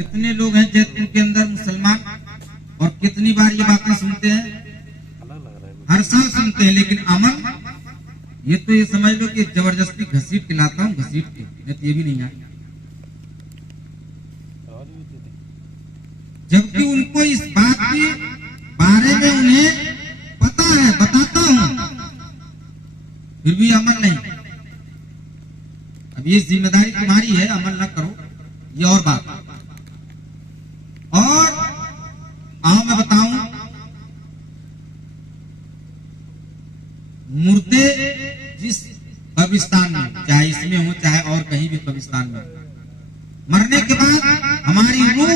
कितने लोग हैं जैतून के अंदर मुसलमान, और कितनी बार ये बातें सुनते हैं, हर साल सुनते हैं। लेकिन अमन, ये तो ये समझ लो कि जबरदस्ती घसीट के लाता हूँ, घसीट के, नहीं तो ये भी नहीं आया। जबकि उनको इस बात के बारे में उन्हें पता है, बताता हूं, फिर भी अमल नहीं। अब ये जिम्मेदारी तुम्हारी है, अमल ना करो, ये और बात। और आओ मैं बताऊं, मुर्दे जिस कब्रिस्तान में, चाहे इसमें हो चाहे और कहीं भी कब्रिस्तान में, मरने के बाद हमारी रूह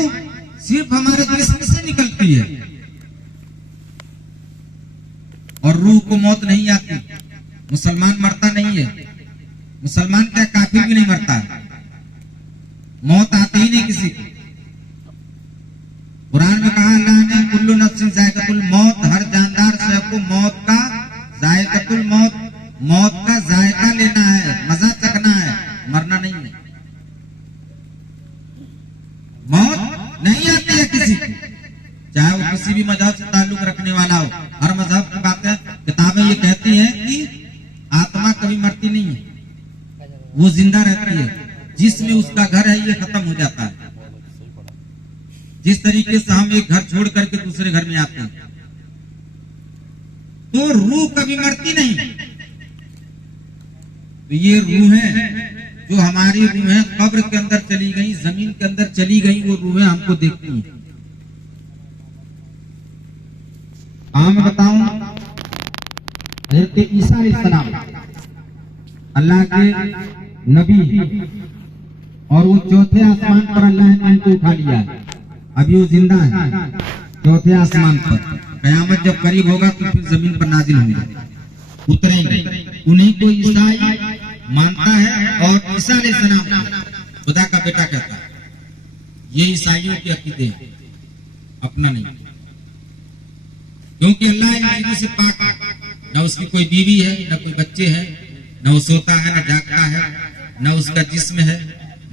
सिर्फ हमारे जिस्म से निकलती है, और रूह को मौत नहीं आती। मुसलमान मरता नहीं है, मुसलमान क्या काफिर भी नहीं मरता है, मौत आती ही नहीं किसी को। कुरान में कहा अल्लाह ने, कुल्लु नफ्सिन जायकातुल मौत, हर जानदार से को मौत का जायकातुल मौत, मौत का जायका लेना है, मजा चखना है, मरना नहीं है। मौत नहीं आती है किसी को, चाहे वो किसी भी मजहब से ताल्लुक रखने वाला हो। हर मजहब की बातें, किताबें ये कहती हैं कि आत्मा कभी मरती नहीं है, वो जिंदा रहती है। जिसमें उसका घर है ये खत्म हो जाता है। जिस तरीके से हम एक घर छोड़ करके दूसरे घर में आते हैं, तो रूह कभी मरती नहीं। तो ये रूहें जो हमारी रूहें कब्र के अंदर चली गई, जमीन के अंदर चली गई, वो रूहें हमको देखती हैं। मैं बताऊं, हज़रत ईसा अलैहिस्सलाम अल्लाह के नबी, और वो चौथे आसमान पर अल्लाह ने उनको उठा लिया है। अभी वो जिंदा है चौथे आसमान पर। कयामत जब करीब होगा तो फिर जमीन पर नाजिल होंगे, उतरेंगे। उन्हीं को ईसाई मानता है, और ईसा अलैहिस्सलाम खुदा का बेटा कहता है। ये ईसाइयों के अकीदे हैं, अपना नहीं। क्योंकि अल्लाह इन चीजों से पाक है, न उसकी कोई बीवी है, न कोई बच्चे हैं, न वो सोता है, न जागता है, न उसका जिस्म है,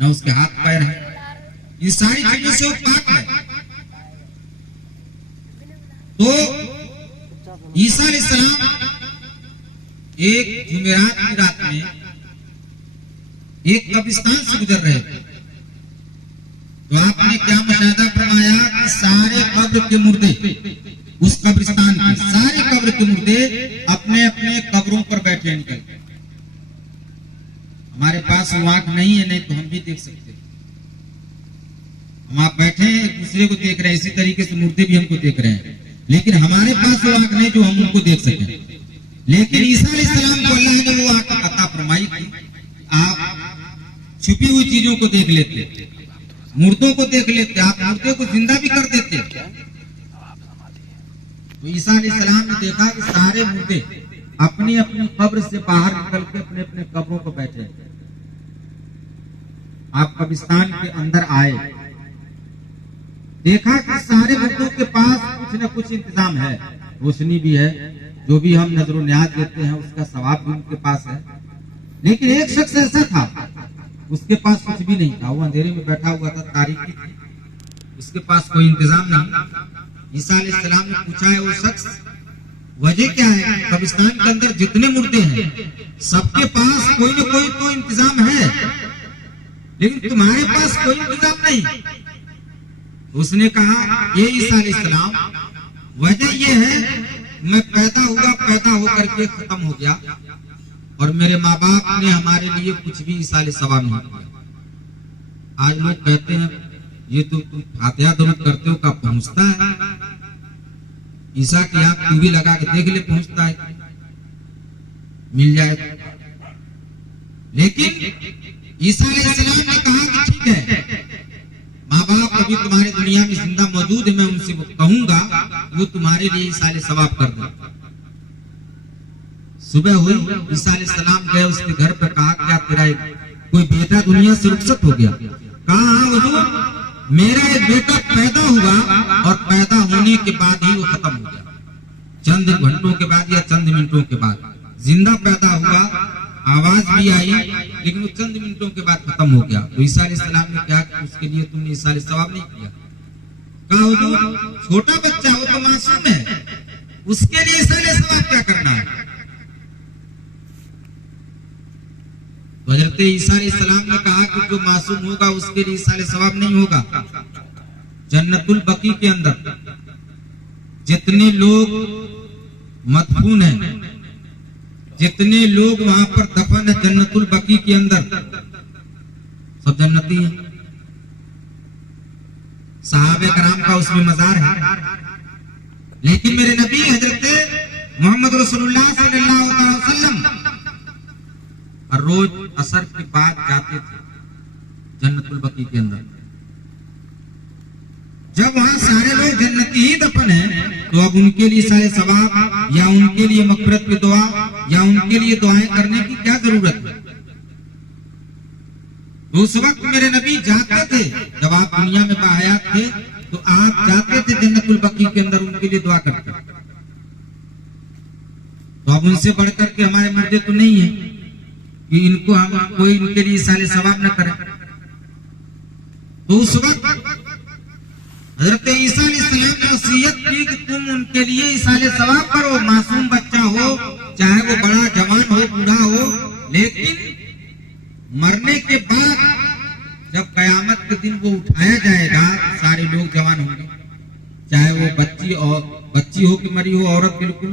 न उसके हाथ पैर है। इन सारी चीजों से वो पाक है। तो ईसा अलैहिस्सलाम एक जुमेरात की रात में एक कब्रिस्तान से गुजर रहे थे, तो आपने क्या मुशाहिदा फरमाया कि सारे कब्र के मुर्दे, उस कब्रिस्तान के सारे कब्र के मुर्दे अपने अपने कब्रों पर बैठे निकल गए। हमारे पास वो आंख नहीं है, नहीं तो हम भी देख सकते। हम आप बैठे हैं, एक दूसरे को देख रहे हैं, इसी तरीके से मुर्दे भी हमको देख रहे हैं, लेकिन हमारे पास वो आंख नहीं जो हम उनको देख सके। लेकिन ईसा अलैहिस्सलाम को अल्लाह ने वो आंख अता फरमाई थी, आप छुपी हुई चीजों को देख लेते, मुर्दों को देख लेते, आप मुर्दे को जिंदा भी कर देते। तो ईसा अलैहिस्सलाम ने देखा कि सारे मुर्दे अपनी अपनी कब्र से बाहर निकल के अपने अपने कब्रों पर बैठे। आप कब्रिस्तान के अंदर आए, देखा कि सारे मुर्दों के पास कुछ न कुछ इंतजाम है, रोशनी भी है, जो भी हम नजर न्याज देते हैं उसका सवाब भी उनके पास है। लेकिन एक शख्स ऐसा था, उसके पास कुछ भी नहीं था, वो अंधेरे में बैठा हुआ था, तारीकी थी, उसके पास कोई इंतजाम नहीं। ईसा अलैहिस्सलाम ने पूछा है वो शख्स, वजह क्या है? कब्रिस्तान के अंदर जितने मुर्दे हैं सबके पास कोई न कोई तो इंतजाम है, लेकिन तुम्हारे पास कोई इंतजाम नहीं। उसने कहा, ये ईसा अलैहिस्सलाम, वजह ये है मैं पैदा होकर के खत्म हो गया, और मेरे माँ बाप ने हमारे लिए कुछ भी ईसा अलैहिस्सलाम नहीं किया। आज लोग कहते हैं ये तो तुम फातिहा दुरूद करते हो, का पहुंचता है? ईसा की आंख टीवी लगा के देख ले, पहुंचता है, मिल जाए। लेकिन ईसा अलैहिस्सलाम ने कहा कि ठीक है, माँ बाप अभी तुम्हारे दुनिया में जिंदा मौजूद है, मैं उनसे कहूंगा वो तुम्हारे लिए ईसा अलैहिस्सलाम कर दे। सुबह हुई, ईसा अलैहिस्सलाम गए उसके घर पर, कहा क्या तेरा कोई बेटा दुनिया से रुखसत हो गया? कहा हाँ हुजूर, मेरा एक बेटा पैदा हुआ, और पैदा होने के बाद ही वो खत्म हो गया, चंद घंटों के बाद या चंद मिनटों के बाद जिंदा पैदा हुआ, आवाज भी आई, लेकिन वो चंद मिनटों के बाद खत्म हो गया। तो ईसा अलैहिस्सलाम ने कहा कि उसके लिए तुमने इसाले सवाब नहीं किया। कहा हुजूर छोटा बच्चा वो तो मासूम है, उसके लिए इसाले सवाब क्या करना है? तो हजरत ईसा अलैहिस्सलाम ने कहा कि जो मासूम होगा उसके लिए इसाले सवाब नहीं होगा। जन्नतुल बकी के अंदर जितने लोग मदफून हैं, जितने लोग वहां पर दफन है जन्नतुल बकी के अंदर, सब जन्नती हैं। सहाबे कराम का उसमें मजार है, लेकिन मेरे नबी हजरत मोहम्मद रसूलुल्लाह सल्लल्लाहु अलैहि वसल्लम हर रोज असर के बाद जाते थे जन्नतुल बकी के अंदर। जब वहां सारे लोग जन्नती ही दफन है, तो अब उनके लिए सारे सवाब या उनके लिए मग़फ़िरत की दुआ या उनके लिए दुआएं करने की क्या जरूरत है? तो उस वक्त मेरे नबी जाते थे, जब आप दुनिया में बाहयात थे तो आप जाते थे जन्नतुल बकी के अंदर, उनके लिए दुआ करते। तो अब उनसे बढ़कर के हमारे मर्दे तो नहीं है कि इनको हम कोई इनके लिए साले सवाब न करे। तो उस वक्त हजरत ईसा अलैहिस्सलाम ने वसीयत की कि तुम उनके लिए इसाले सवाब करो। मासूम बच्चा हो, चाहे वो बड़ा जवान हो बूढ़ा हो, लेकिन मरने के बाद जब कयामत के दिन वो उठाया जाएगा तो सारे लोग जवान होंगे। चाहे वो बच्ची हो कि मरी हो औरत, बिल्कुल,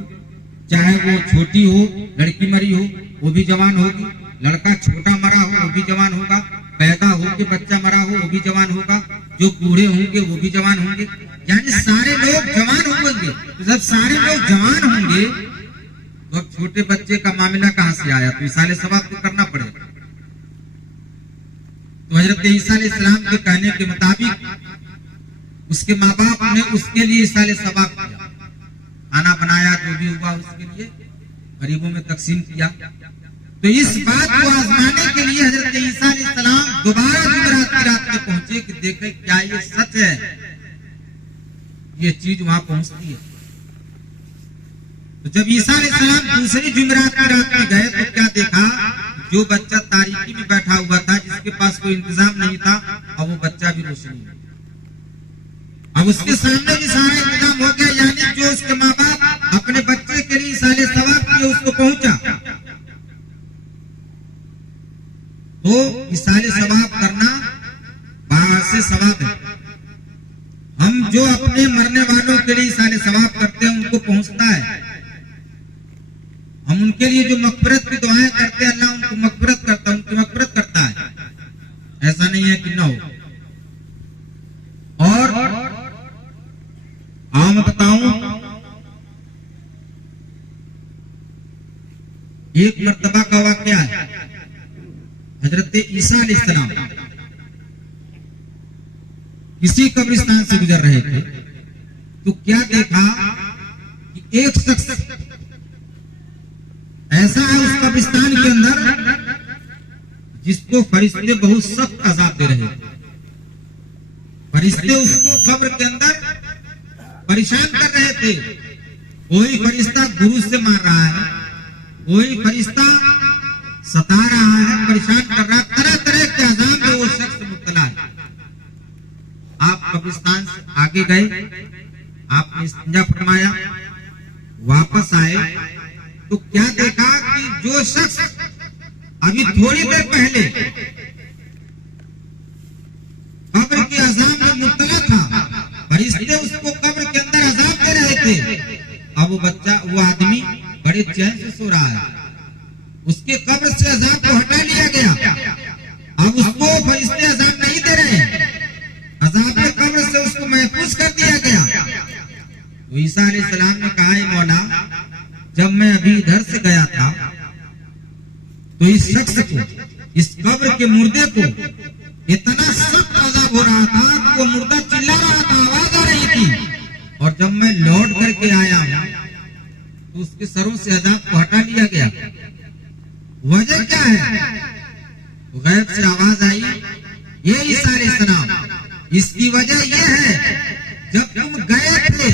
चाहे वो छोटी हो लड़की मरी हो वो भी जवान होगी, लड़का छोटा मरा हो वो भी जवान होगा, पैदा हो के बच्चा मरा हो वो भी जवान होगा, जो बूढ़े होंगे वो भी जवान होंगे, यानी सारे लोग जवान होंगे। तो जब सारे लोग जवान होंगे तो अब छोटे बच्चे का मामला कहां से आया? तो इसाले सवाब तो करना पड़ेगा। तो हजरत ईसा अलैहिस्सलाम के कहने के मुताबिक उसके माँ बाप ने उसके लिए इसाले सवाब किया, खाना बनाया, जो भी हुआ उसके लिए गरीबों में तकसीम किया। तो इस बात को आजमाने के लिए हजरत ईसा अलैहिस्सलाम दोबारा जुमेरात की रात में पहुंचे कि देखें क्या ये सच है, ये चीज वहां पहुंचती है। तो जब ईसा अलैहिस्सलाम दूसरी जुमेरात की रात में गए तो क्या देखा? जो बच्चा तारीकी में बैठा हुआ था, जिसके पास कोई इंतजाम नहीं था, अब वो बच्चा भी रोशनी में, अब उसके सामने भी सारा इंतजाम हो गया, यानी जो उसके माँ बाप अपने बच्चे के लिए इसाले सवाब किए उसको पहुंचा। तो इसाले सवाब करना बाहर से सवाब है। हम जो अपने मरने वालों के लिए इसाले सवाब करते हैं उनको पहुंचता है। हम उनके लिए जो मग़फ़िरत की दुआएं करते हैं, अल्लाह उनको मग़फ़िरत करता है, उनकी मग़फ़िरत करता है। ऐसा नहीं है कि ना हो। और मैं बताऊं, एक मर्तबा का वाक़या है। हजरत ईसा अलैहिस्सलाम किसी कब्रिस्तान से गुजर रहे थे तो क्या देखा कि एक शख्स ऐसा है उस कब्रिस्तान के अंदर जिसको फरिश्ते बहुत सख्त अज़ाब दे रहे थे। फरिश्ते उसको कब्र के अंदर परेशान कर रहे थे। कोई फरिश्ता गुरु से मार रहा है, कोई फरिश्ता सता रहा है, परेशान कर रहा है, तरह तरह के अज़ाब में वो शख्स मुब्तला है। आप कब्रिस्तान से आगे गए, आपने इस्तिंजा फरमाया, वापस आए तो क्या देखा कि जो शख्स अभी थोड़ी देर पहले कब्र के अज़ाब में मुब्तला था, फरिश्ते उसको कब्र के अंदर अज़ाब दे रहे थे, अब वो आदमी बड़े चैन से सो रहा है। उसके कब्र से अज़ाब को हटा लिया गया, अब उसको फरिश्ते अज़ाब नहीं दे रहे, अज़ाब कब्र से उसको महफूज कर दिया गया। तो ईसा अलैहिस्सलाम ने कहा, मौला, जब मैं अभी इधर से गया था तो इस शख्स को, इस कब्र के मुर्दे को इतना सख्त अज़ाब हो रहा था कि वो मुर्दा चिल्ला रहा था, आवाज आ रही थी, और जब मैं लौट करके आया तो उसके सरों से अज़ाब को हटा लिया गया। वजह क्या है? तो गैब से आवाज आई, ये ईसा अलैहिस्सलाम, इसकी वजह यह है जब तुम गए थे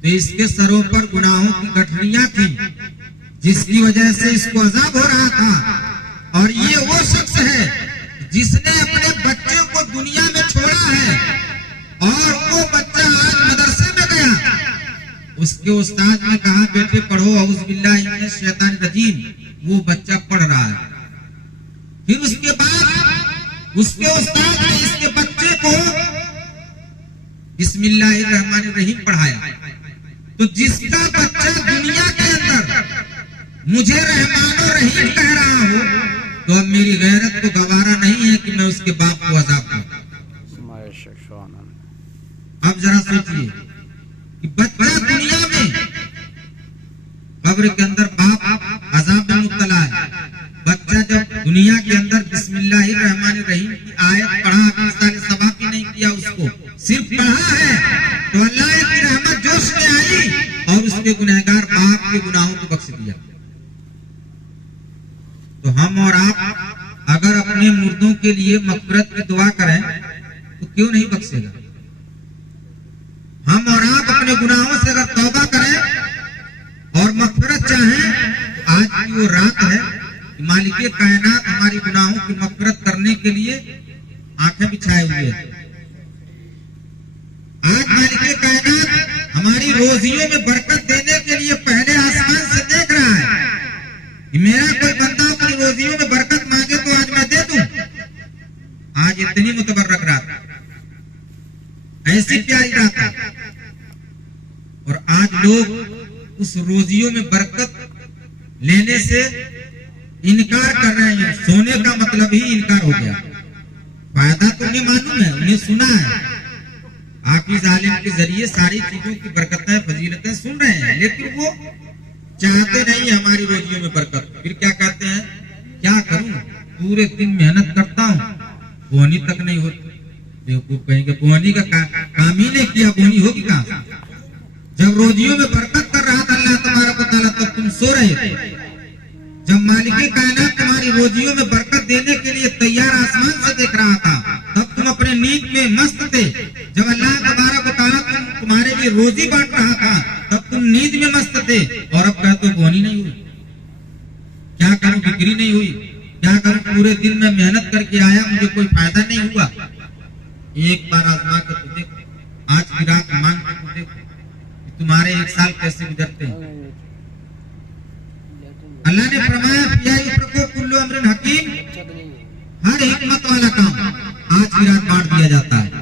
तो इसके सरों पर गुनाहों की गठरियां थी, जिसकी वजह से इसको अज़ाब हो रहा था, और ये वो शख्स है जिसने अपने बच्चे को दुनिया में छोड़ा है और वो बच्चा आज मदरसे में गया, उसके उस्ताद ने कहा बेटे पढ़ो औज़ बिल्लाहि मिनश शैतानिर रजीम, वो बच्चा पढ़ रहा है। फिर उसके बाद उसके उस्ताद ने इसके बच्चे को बिस्मिल्लाहिर्रहमानिर्रहीम पढ़ाया। तो जिसका बच्चा दुनिया के अंदर मुझे रहमान और रहीम कह रहा हो, तो अब मेरी गैरत को गवारा नहीं है कि मैं उसके बाप को अज़ाब दूं। अब जरा सोचिए कि बच्चा दुनिया में कब्र के अंदर बाप अज़ाब में मुब्तला है, बच्चा जब दुनिया के अंदर बिस्मिल्लाहिर्रहमानिर्रहीम की आयत पढ़ा, मिसाल सवाब भी नहीं किया, उसको सिर्फ पढ़ा है, तो अल्लाह की रहमत जोश में आई और उसके गुनहगार बाप के गुनाहों को बख्श दिया। तो हम और आप अगर अपने मुर्दों के लिए मग़फ़िरत की दुआ करें तो क्यों नहीं बख्शेगा? हम और आप अपने गुनाहों से अगर तौबा करें और मग़फ़िरत चाहें, तो आज की वो रात है कि मालिके कायनात हमारी गुनाहों की मग़फ़िरत करने के लिए आंखें बिछाए हुए हैं। आज मालिके कायनात हमारी रोजियों में बरकत देने के लिए पहले आसमान से देख रहा है कि मेरा कोई बंदा अपनी रोजियों में बरकत मांगे तो आज मैं दे दूं। आज इतनी मुतबर्रक रात, ऐसी प्यारी रात है, और आज लोग उस रोजियों में बरकत लेने से इनकार कर रहे हैं। सोने का मतलब ही इनकार हो गया। फायदा तो उन्हें मालूम है, उन्हें सुना है, हाफिज आलिम के जरिए सारी चीजों की बरकतें फजीलतें सुन रहे हैं, लेकिन वो चाहते नहीं हमारी रोजियों में बरकत। फिर क्या कहते हैं, क्या करूं, पूरे दिन मेहनत करता हूं, बोनी तक नहीं होती। बेवकूफ कहेंगे बोनी का काम ही नहीं किया, बोनी होगी कहां? जब रोजियों में बरकत कर रहा था अल्लाह तबारक व तआला, तब तुम सो रहे थे। जब मालिके कायनात तुम्हारी रोजियों में बरकत देने के लिए तैयार आसमान से देख रहा था, तब तुम अपने नींद में मस्त थे। जब अल्लाह तबारक व तआला तुम्हारे लिए रोजी बांट रहा था, तब तुम नींद में मस्त थे, और अब कहते हो बोनी नहीं हुई। क्या करूं, बिक्री नहीं हुई, क्या करूं, पूरे दिन में मेहनत करके आया, मुझे कोई फायदा नहीं हुआ। एक बार आजमा के तो देखो, आज की रात मांग के तो देखो कि तुम्हारे एक साल कैसे गुजरते हैं। अल्लाह ने फरमाया कुल्लु अमरिन हकीम, हर हिकमत वाला काम आज की रात बांट दिया जाता है।